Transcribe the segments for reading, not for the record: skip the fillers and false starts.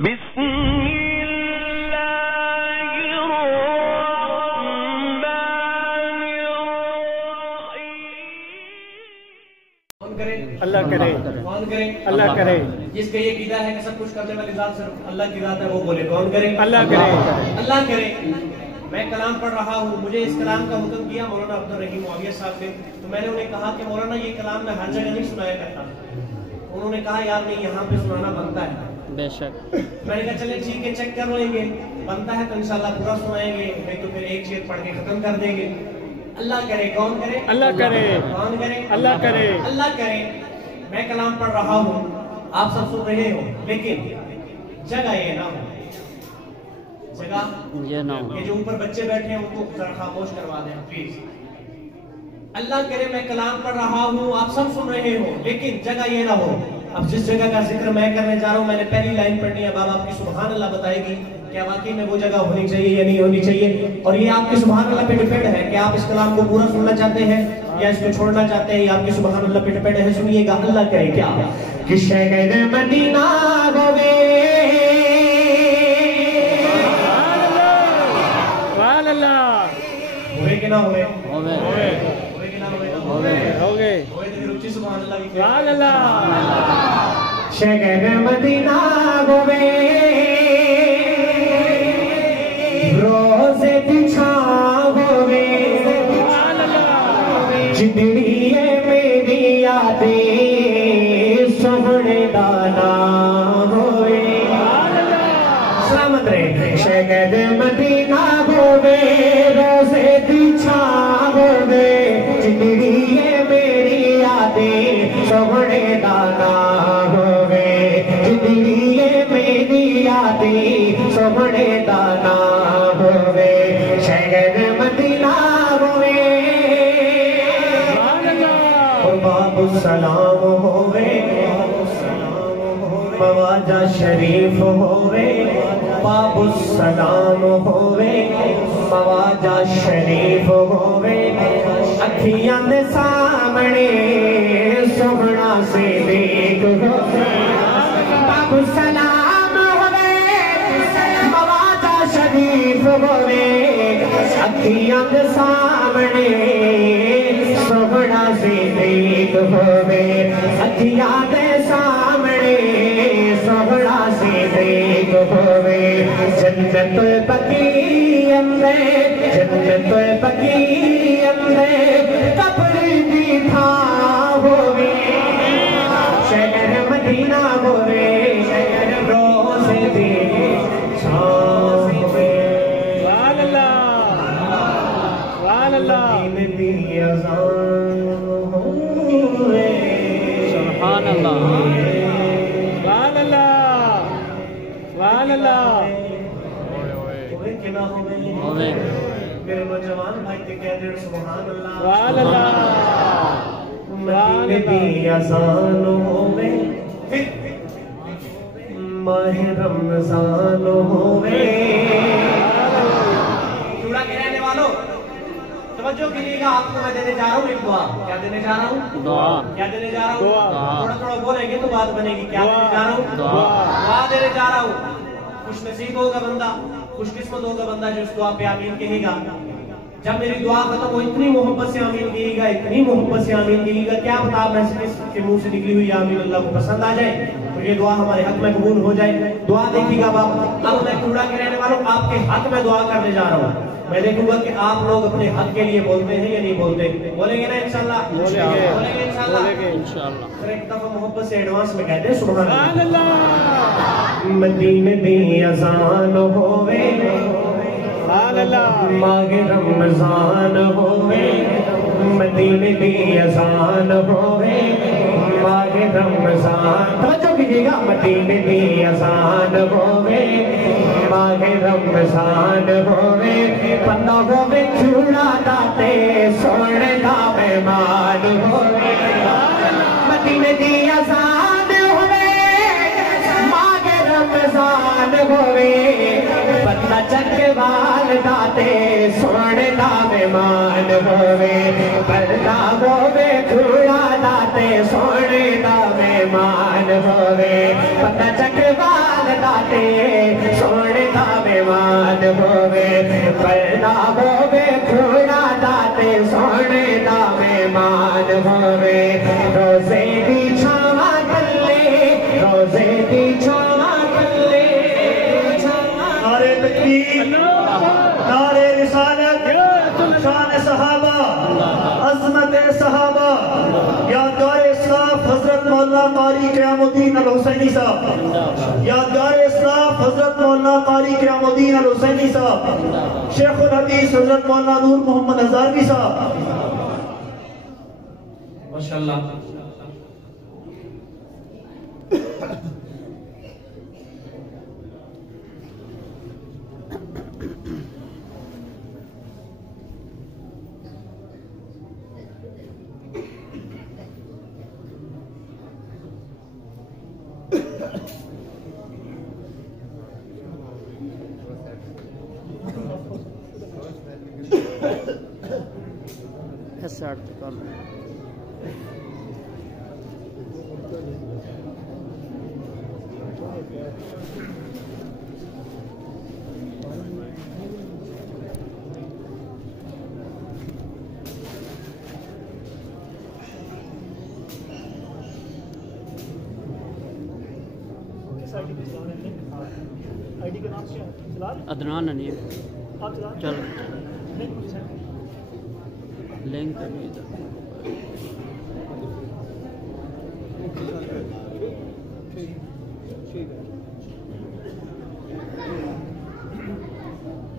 بسم اللہ الرحمن الرحیم۔ کون کرے؟ اللہ کرے۔ کون کرے؟ اللہ کرے۔ جس کا یہ عقیدہ ہے کہ سب کچھ کرنے والی ذات صرف اللہ کی ذات ہے، وہ بولے کون کرے؟ اللہ کرے۔ اللہ کرے۔ میں کلام پڑھ رہا ہوں، مجھے اس کلام کا حکم کیا مولانا عبدالرحیم معاویہ صاحب نے، تو میں نے انہیں کہا کہ مولانا یہ کلام میں ہر جگہ نہیں سنایا کرتا۔ انہوں نے کہا یار نہیں، یہاں پہ سنانا بنتا ہے۔ بے شک۔ میں نے کہا چلے ٹھیک ہے، چیک کر لیں گے، بنتا ہے تو انشاءاللہ پورا سنائیں گے، نہیں تو پھر ایک شعر پڑھ کے ختم کر دیں گے۔ اللہ کرے۔ کون کرے؟ اللہ کرے۔ کون کرے؟ اللہ کرے۔ اللہ کرے۔ میں کلام پڑھ رہا ہوں، آپ سب سن رہے ہو، لیکن جگہ یہ نہ ہو، جگہ یہ نہ ہو کہ جو اوپر بچے بیٹھے ہیں ان کو ذرا خاموش کروا دیں پلیز۔ اللہ کرے میں کلام پڑھ رہا ہوں، آپ سب سن رہے ہو، لیکن جگہ یہ نہ ہو۔ اب جس جگہ کا ذکر میں کرنے جا رہا ہوں، میں نے پہلی لائن پڑھنی ہے، بابا آپ کی سبحان اللہ بتائے گی کیا واقعی میں وہ جگہ ہونی چاہیے یا نہیں ہونی چاہیے، اور یہ آپ کی سبحان اللہ پہ ڈیپینڈ ہے کہ آپ اس کلام کو پورا سننا چاہتے ہیں یا اس کو چھوڑنا چاہتے ہیں، یہ آپ کی سبحان اللہ پہ ڈیپینڈ ہے۔ سنیے گا، اللہ کرے کیا کہ شہر مدینہ ہوئے، سبحان اللہ۔ ہوئے کہ نہ ہوئے؟ ہوئے۔ ہوئے کہ نہ ہوئے؟ ہوئے۔ ہو گئے۔ ہوئے تو پھر اچھی سبحان اللہ کی سبحان اللہ۔ شہر مدینہ ہوئے، روزے بچھا ہوئے، جتنی ہے میری یادیں سہنے دانا ہوئے۔ سلامت رہے۔ شہر مدینہ ہوئے، روزے بچھا ہوئے، جتنی ہے میری یادیں سہنے دانا ہوئے، جتنی ہے میری یادیں سہنے دانا ہوئے۔ شہر مدینہ ہوئے، باب السلام ہوئے، مواجہ شریف ہوئے، باب السلام ہوئے، مواجہ شریف ہوئے، اکھیاں دے سامنے سوہنا سے دیکھ ہوئے، باب السلام ہوئے، مواجہ شریف ہوئے، اکھیاں دے سامنے سوہنا سے دیکھ ہوئے، اکھیاں دے سامنے سوہنا سے دیکھ ہوئے۔ جنت بقی اندے، جنت بقی اندے قبر دی تھا ہوئے، شہر مدینہ ہوئے، روزے دی چھاں ہوئے۔ سبحان اللہ۔ سبحان اللہ۔ مدینے دی اذان ہوئے، سبحان اللہ۔ سبحان اللہ۔ سبحان اللہ۔ ہوئے کہ نہ ہوئے؟ ہوئے۔ میرے نوجوان بھائی کے کہہ دیں سبحان اللہ۔ سبحان اللہ۔ مدینے دی اذان ہوئے، ماہ رمضان ہوئے۔ چوڑا کے رہنے والوں توجہ کیجیے گا، آپ کو میں دینے جا رہا ہوں ایک دعا۔ کیا دینے جا رہا ہوں؟ دعا۔ کیا دینے جا رہا ہوں؟ دعا۔ تھوڑا تھوڑا بولیں گے تو بات بنے گی۔ کیا دینے جا رہا ہوں؟ دعا۔ دعا دینے جا رہا ہوں۔ خوش نصیب ہوگا بندہ، خوش قسمت ہوگا بندہ جو اس دعا پہ آمین کہے گا۔ جب میری دعا ختم ہو اتنی محبت سے آمین کہے گا، اتنی محبت سے آمین کہے گا، کیا پتا میں اس کے منہ سے نکلی ہوئی آمین اللہ کو پسند آ جائے تو یہ دعا ہمارے حق میں قبول ہو جائے۔ دعا دیکھیے گا باپ، اب میں کوڑا کے رہنے والوں آپ کے حق میں دعا کرنے جا رہا ہوں۔ میں دیکھوں گا کہ آپ لوگ اپنے حق کے لیے بولتے ہیں یا نہیں بولتے۔ بولیں گے نا انشاءاللہ؟ بولیں گے انشاءاللہ؟ انشاءاللہ۔ پھر ایک دفعہ محبت سے ایڈوانس میں کہتے ہیں سبحان سبحان اللہ۔ اللہ۔ مدینے دی اذان ہوئے، سبحان اللہ۔ ماہ رمضان ہوئے، مدینے دی اذان ہوئے، ماہ رمضان، توجہ کیجیے گا، مدینے دی اذان ہوئے، ماہ رمضان ہوئے، بندہ ہوئے چوڑا داتے سونے دا مہمان ہوئے، مدینے دی اذان ہوئے، ماہ رمضان ہوئے، بندہ چک وال داتے سونے دا مہمان ہوئے، بندہ ہوئے چوڑا داتے سونے دا مہمان مہمان ہوئے بندہ چکوال داتے سونے دا مہمان ہوئے پیدا ہوئے کھوڑا داتے سونے دا مہمان ہوئے روزے دی چھاواں تلے روزے دی چھاواں تلے نعرے تکبیر نعرے رسالت شان صحابہ عظمت صحابہ یادگار اسلاف حضرت مولانا قاری قیام الدین الحسینی صاحب یادگار اسلاف حضرت مولانا قاری قیام الدین الحسینی صاحب شیخ الحدیث حضرت مولانا نور محمد ہزاروی صاحب ماشاءاللہ عدنان نہیں چل لنک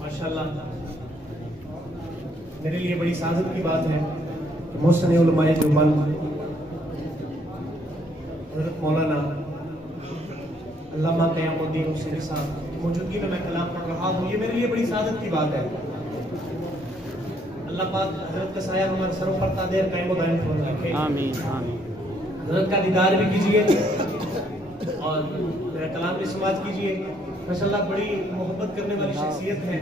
ماشاءاللہ میرے لیے بڑی سعادت کی بات ہے کہ محسن علماء دیوبند حضرت مولانا علامہ قیام الدین حسینی صاحب موجودگی میں کلام پڑھ رہا ہوں. یہ میرے لیے بڑی سعادت کی بات ہے. اللہ پاک حضرت کا سایہ ہمارے سروں پر تا دیر قائم و دائم فرمائے. آمین آمین. حضرت کا دیدار بھی کیجئے اور میرا کلام بھی سماعت کیجئے. ماشاءاللہ بڑی محبت کرنے والی شخصیت ہے.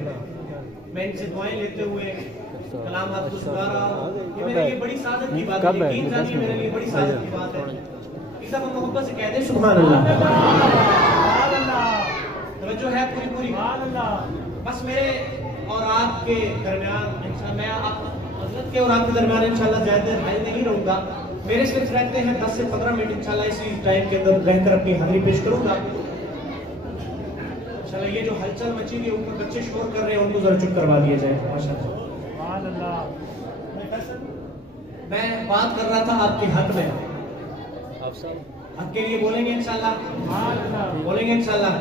میں ان سے دعائیں لیتے ہوئے کلام آپ کو سنا رہا ہوں. یہ میرے لیے بڑی سعادت کی بات ہے. یقین جانیے میرے لیے بڑی سعادت کی بات ہے. اس دفعہ محبت سے کہہ دیں سبحان اللہ. توجہ ہے پوری پوری. بس میرے اور آپ کے درمیان انشاءاللہ میں آپ حضرت کے اور آپ کے درمیان انشاءاللہ زیادہ حائل نہیں رہوں گا. میرے صرف رہتے ہیں 10 سے 15 منٹ انشاءاللہ اسی ٹائم کے اندر رہ کر اپنی حاضری پیش کروں گا. انشاءاللہ یہ جو ہلچل مچی ہوئی ہے اوپر بچے شور کر رہے ہیں ان کو ذرا چپ کروا دیا جائے. ماشاءاللہ میں بات کر رہا تھا آپ کے حق میں. حق کے لیے بولیں گے انشاءاللہ بولیں گے انشاءاللہ.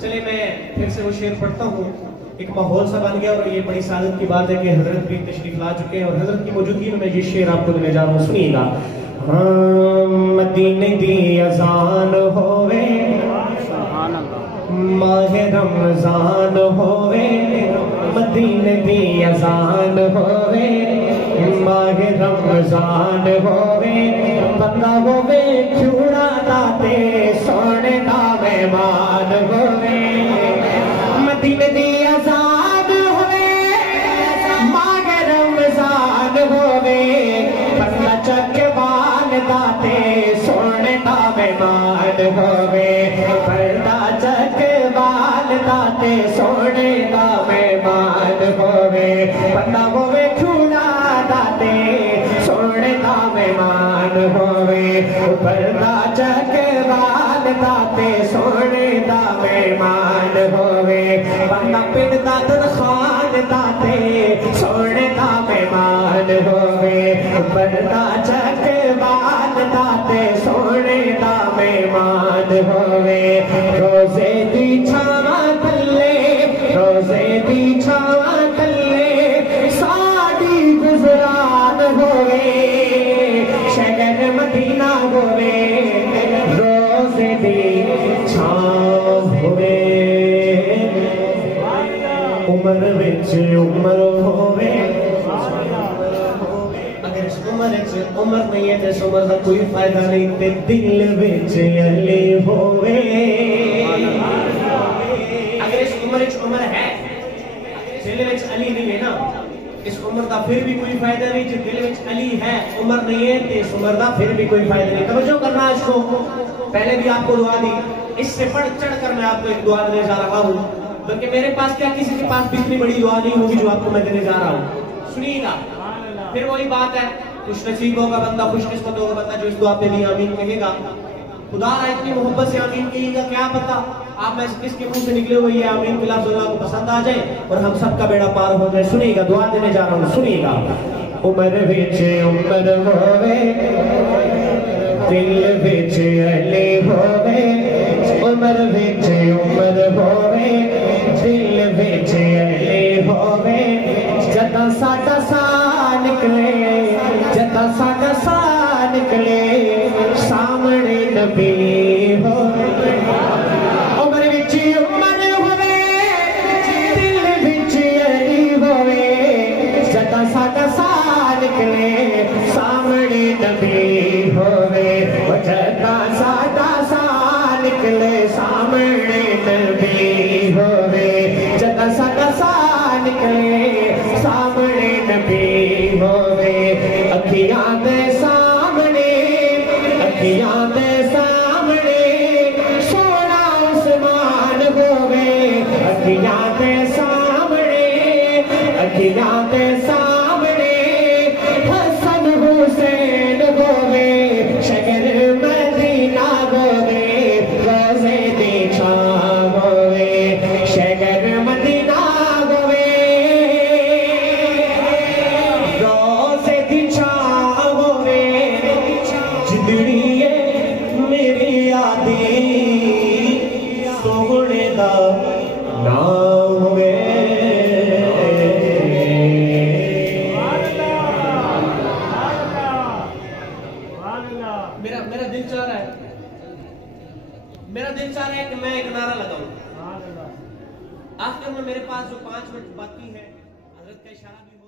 چلے میں پھر سے وہ شعر پڑھتا ہوں. ایک ماحول سا بن گیا اور یہ بڑی سعادت کی بات ہے کہ حضرت بھی تشریف لا چکے ہیں اور حضرت کی موجودگی میں یہ شعر آپ کو دینے جا رہا ہوں. سنیے گا. مدینے دی اذان ہوئے ماہ رمضان ہوئے مدینے دی اذان ہوئے ماہ رمضان ہوئے بندہ ہوئے چوڑا داتے سونے دا مہمان ہوئے مدینے دی اذان ہوئے ماہ رمضان ہوئے بندہ چک بال داتے سونے دا مہمان ہوئے بندہ چک بال داتے سونے دا مہمان ہوئے بندہ ہوئے چوڑا داتے سونے دا مہمان ہوئے بندہ چک بال داتے سونے دا مہمان ہوئے بندہ پن دا درخوان داتے سونے دا مہمان ہوئے بندہ چک بال داتے سونے دا مہمان ہوئے. روزے دی چھاواں تلے روزے دی چھاواں تلے ساڈی گزران ہوئے شہر مدینہ ہوئے روزے دی چھاں ہوئے عمر وچ عمر ہوئے. اگر اس عمر وچ عمر نہیں ہے تے اس عمر دا کوئی فائدہ نہیں تے دل وچ علی ہوئے. اگر اس عمر وچ عمر ہے دل وچ علی نہیں ہے نا اس عمر دا پھر بھی کوئی فائدہ نہیں، جو دل وچ علی ہے عمر نہیں ہے تے اس عمر دا پھر بھی کوئی فائدہ نہیں۔ توجہ کرنا اس کو، پہلے بھی آپ کو دعا دی، اس سے بڑھ چڑھ کر میں آپ کو ایک دعا دینے جا رہا ہوں، بلکہ میرے پاس کیا کسی کے پاس بھی اتنی بڑی دعا نہیں ہوگی جو آپ کو میں دینے جا رہا ہوں۔ سنیے گا، پھر وہی بات ہے، خوش نصیب ہوگا بندہ، خوش قسمت ہوگا بندہ جو اس دعا پہ بھی آمین کہے گا۔ خدا را اتنی محبت سے آمین کہیے گا، کیا پتا آپ میں کس کے منہ سے نکلے ہوئے یہ آمین کے لفظ اللہ کو پسند آ جائے اور ہم سب کا بیڑا پار ہو جائے۔ سنیے گا، دعا دینے جا رہا ہوں، سنیے گا۔ عمر وچ عمر ہوے، دل وچ علی ہوے، عمر وچ عمر ہوے، دل وچ علی ہوے، جدا ساڈا سا نکلے، جدا ساڈا سا نکلے، سامنے نبی ہوے، عمر وچ عمر ہوے، دل وچ علی ہوے، جدا ساڈا سا نکلے، سامنے نبی ہوے، جدا ساڈا سا نکلے، سامنے نبی ہوے، جدا ساڈا سا نکلے، سامنے نبی ہوے، اکھیاں دے سامنے، اکھیاں دے سامنے، سونا عثمان ہوے، اکھیاں دے سامنے، اکھیاں دے سامنے، حسن حسین ہوے، شہر مدینہ ہوے، روزے دی چھاں ہوے، شہر مدینہ ہوے، روزے دی چھاں ہوے، جدڑی میری یادی سونے دا نام ہوے۔ میرا دل چاہ رہا ہے، میرا دل چاہ رہا ہے کہ میں ایک نعرہ لگاؤں۔ آخر میں میرے پاس جو 5 منٹ باقی ہے، حضرت کا اشارہ بھی